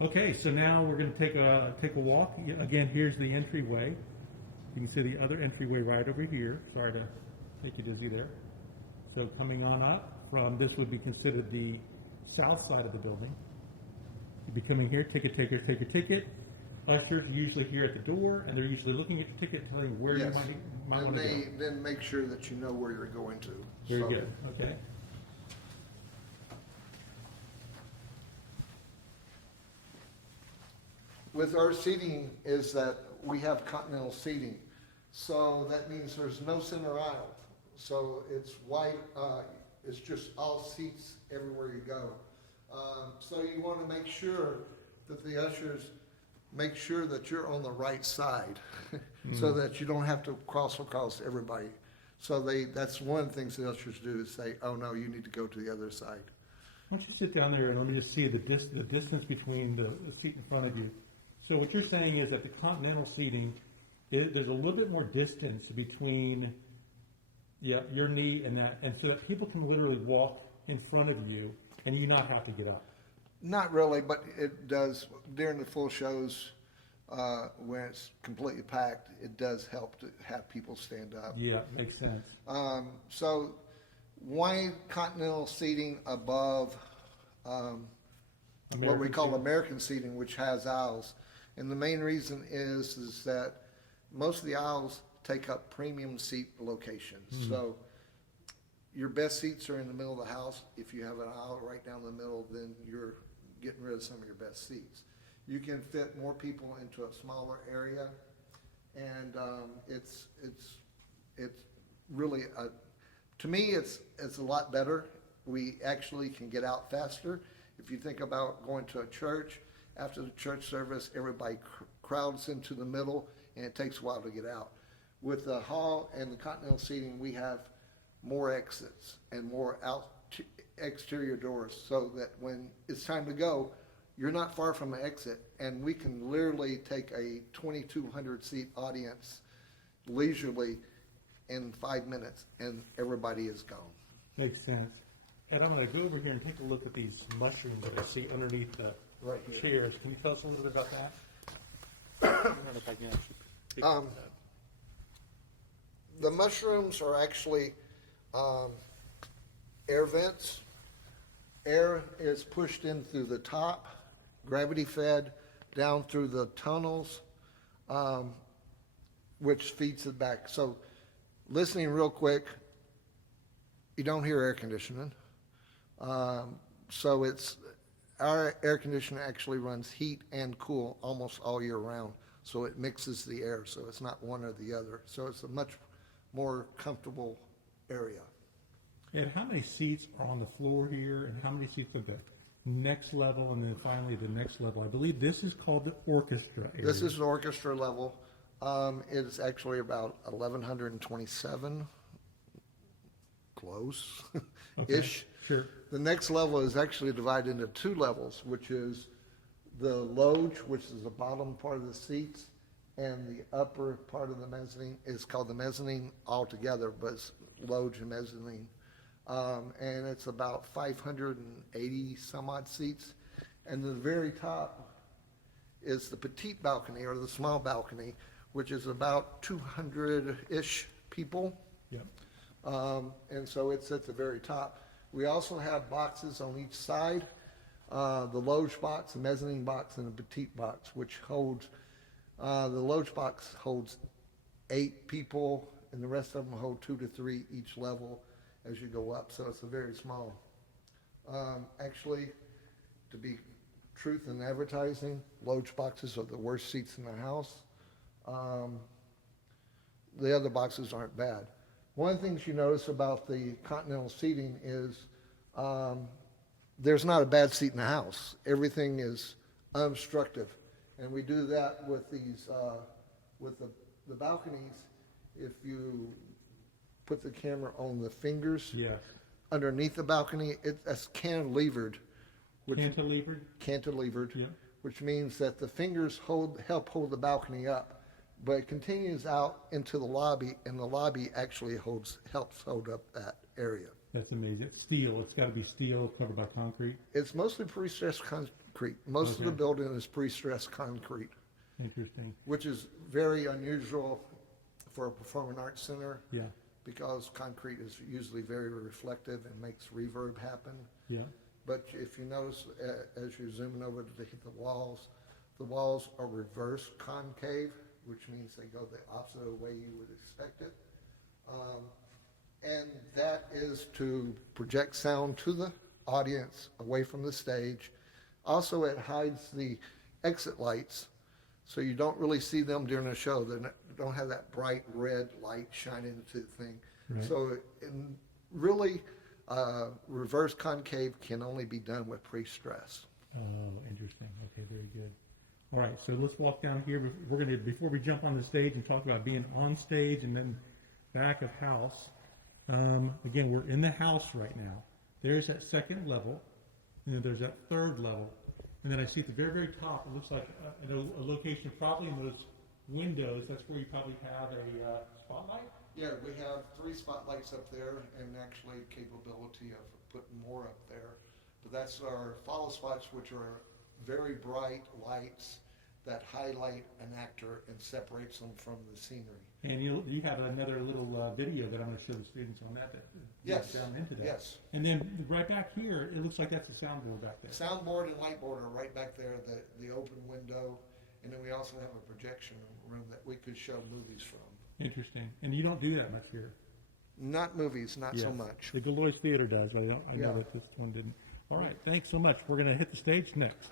Okay, so now we're going to take a walk. Again, here's the entryway. You can see the other entryway right over here. Sorry to make you dizzy there. So coming on up from this would be considered the south side of the building. You'd be coming here, ticket taker, take your ticket. Ushers are usually here at the door, and they're usually looking at your ticket, telling you where Yes. you might And want to go. then make sure that you know where you're going to. Very So, good. Okay. with our seating is that we have continental seating. So that means there's no center aisle. So it's wide, it's just all seats everywhere you go. So you want to make sure that the ushers make sure that you're on the right side so that you don't have to cross across everybody. So that's one of the things the ushers do is say, oh no, you need to go to the other side. Why don't you sit down there and let me just see the distance between the seat in front of you. So what you're saying is that the continental seating, there's a little bit more distance between your knee and that, and so that people can literally walk in front of you and you not have to get up. Not really, but it does, during the full shows, when it's completely packed, it does help to have people stand up. Yeah, makes sense. So why continental seating above what we call seating. American seating, which has aisles? And the main reason is that most of the aisles take up premium seat locations. So your best seats are in the middle of the house. If you have an aisle right down the middle, then you're getting rid of some of your best seats. You can fit more people into a smaller area, and it's really to me it's a lot better. We actually can get out faster. If you think about going to a church, after the church service, everybody crowds into the middle, and it takes a while to get out. With the hall and the continental seating, we have more exits and more exterior doors, so that when it's time to go, you're not far from an exit, and we can literally take a 2,200 seat audience leisurely in 5 minutes, and everybody is gone. Makes sense. And I'm going to go over here and take a look at these mushrooms that I see underneath the Right here. chairs. Can you tell us a little bit about that? I don't know if I can actually pick Um, this up. The mushrooms are actually air vents. Air is pushed in through the top, gravity fed down through the tunnels, which feeds it back. So listening real quick, you don't hear air conditioning. So our air conditioner actually runs heat and cool almost all year round. So it mixes the air, so it's not one or the other. So it's a much more comfortable area. And how many seats are on the floor here, and how many seats at the next level, and then finally the next level? I believe this is called the orchestra area. This is an orchestra level. It is actually about 1,127, close-ish. Okay, sure. The next level is actually divided into two levels, which is the loge, which is the bottom part of the seats, and the upper part of the mezzanine is called the mezzanine altogether, but it's loge and mezzanine. And it's about 580 some odd seats. And the very top is the petite balcony, or the small balcony, which is about 200-ish people. Yep. And so it's at the very top. We also have boxes on each side, the loge box, the mezzanine box, and the petite box, which holds, the loge box holds 8 people, and the rest of them hold 2 to 3 each level as you go up, so it's a very small. Actually, to be truth in advertising, loge boxes are the worst seats in the house. The other boxes aren't bad. One of the things you notice about the continental seating is there's not a bad seat in the house. Everything is unobstructive. And we do that with these, with the balconies. If you put the camera on the fingers Yes. underneath the balcony, that's cantilevered. Cantilevered, Yeah. which means that the fingers help hold the balcony up. But it continues out into the lobby, and the lobby actually helps hold up that area. That's amazing. It's steel. It's got to be steel covered by concrete. It's mostly pre-stressed concrete. Most of the Okay. building is pre-stressed concrete, Interesting. which is very unusual for a performing arts center Yeah. because concrete is usually very reflective and makes reverb happen. Yeah. But if you notice, as you're zooming over to the walls are reverse concave, which means they go the opposite way you would expect it. And that is to project sound to the audience away from the stage. Also, it hides the exit lights, so you don't really see them during the show. They don't have that bright red light shining into the thing. Right. So, really, reverse concave can only be done with pre-stress. Oh, interesting. Okay, very good. All right, so let's walk down here. We're going to, before we jump on the stage and talk about being on stage and then back of house, again, we're in the house right now. There's that second level, and then there's that third level. And then I see at the very, very top, it looks like a location probably in those windows. That's where you probably have a spotlight. Yeah, we have 3 spotlights up there and actually capability of putting more up there. But that's our follow spots, which are very bright lights that highlight an actor and separates them from the scenery. And you have another little video that I'm going to show the students on that Yes, goes down into that. yes. And then right back here, it looks like that's a soundboard back there. Soundboard and lightboard are right back there, the open window. And then we also have a projection room that we could show movies from. Interesting. And you don't do that much here. Not movies, not so Yes. much. The Galois Theater does, but I Yeah. know that this one didn't. All right, thanks so much. We're going to hit the stage next.